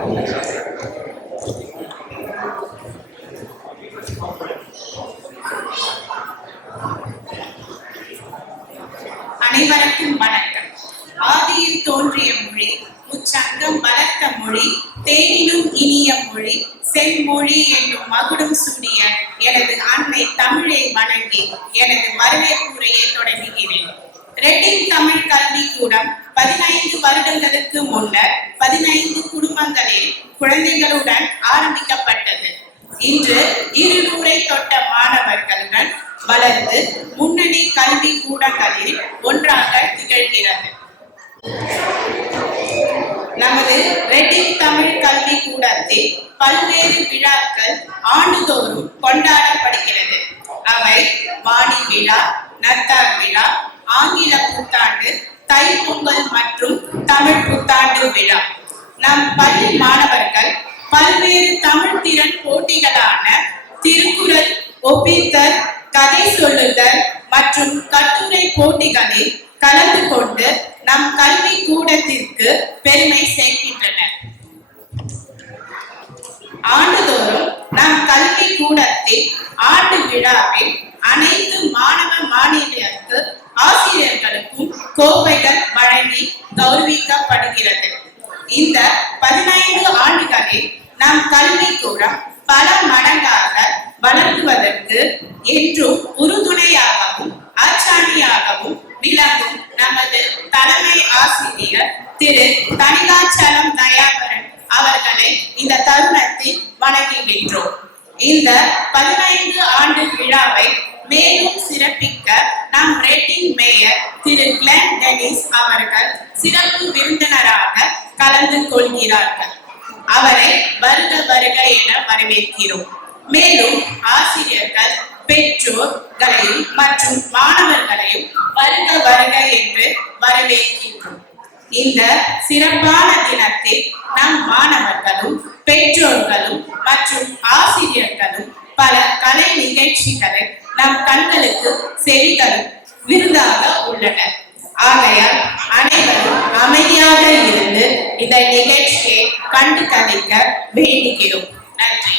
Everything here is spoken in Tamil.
அனைவருக்கும் வணக்கம். ஆதியில் தோன்றிய மொழி, உச்சங்கம் வளர்த்த மொழி, தேனிலும் இனிய மொழி, செம்மொழி என்னும் மகுடம் சூடிய எனது அன்னை தமிழை வணங்கி எனது வரவேற்புரையை தொடங்குகிறேன். ரெட்டிங் தமிழ் கல்வி கூடம் 15 வருடங்களுக்கு முன்னர் 15 குடும்பங்களில் குழந்தைகளுடன் ஆரம்பிக்கப்பட்டது. இன்று 200 தொட்ட மாணவர்களுடன் வளர்ந்து முன்னணி கல்வி கூடங்களில் ஒன்றாக திகழ்கிறது. நமது ரெட்டிங் தமிழ் கல்வி கூடத்தில் பல்வேறு விழாக்கள் ஆண்டுதோறும் கொண்டாடப்படுகிறது. அவை வாணி விழா, நத்தார் விழா, ஆங்கில புத்தாண்டு, தை பொங்கல் மற்றும் தமிழ் புத்தாண்டு விழா. நம் பள்ளி மாணவர்கள் பல்வேறு தமிழ் திறன் போட்டிகளான திருக்குறள், ஒப்பித்தல், கதை சொல்லுதல் மற்றும் கட்டுரை போட்டிகளில் கலந்து கொண்டு நம் கல்வி கூடத்திற்கு பெருமை சேர்க்கின்றனர். ஆண்டுதோறும் நம் கல்வி கூடத்தில் ஆண்டு விழாவில் அனைத்து மாணவ மாணவியருக்கு ஆசிரியர்களுக்கும் கோப்பைகள் வழங்கி கௌரவிக்கப்படுகிறது. இந்த 15 ஆண்டுகளில் நம் கல்வி கூடம் பல மடங்காக வளர்த்துவதற்கு என்றும் உறுதுணையாகவும் அச்சாணியாகவும் விளங்கும் நமது தலைமை ஆசிரியர் திரு தனிகாச்சலம் தயாபரன் அவர்களை இந்த தருணத்தில் வணங்குகின்றோம். இந்த 15 ஆண்டு விழாவை மேலும் சிறப்பிக்க நம் ரெட்டிங் மேயர் திரு கிளென் டெனிஸ் அவர்கள் சிறப்பு விருந்தினராக கலந்து கொள்கிறார்கள். அவரை வருக வருக என வரவேற்கிறோம். மேலும் ஆசிரியர்கள், பெற்றோர்களையும் மற்றும் மாணவர்களையும் வருக வருக என்று வரவேற்கின்றோம். இந்த சிறப்பான தினத்தில் நம் மாணவர்களும் பெற்றோர்களும் மற்றும் ஆசிரியர்களும் பல கலை நிகழ்ச்சிகளை நம் கண்களுக்கு செவிகளும் விருதாக உள்ளனர். ஆகையால் அனைவரும் அமைதியாக இருந்து இந்த நிகழ்ச்சியை கண்டு கழிக்க வேண்டுகிறோம். நன்றி.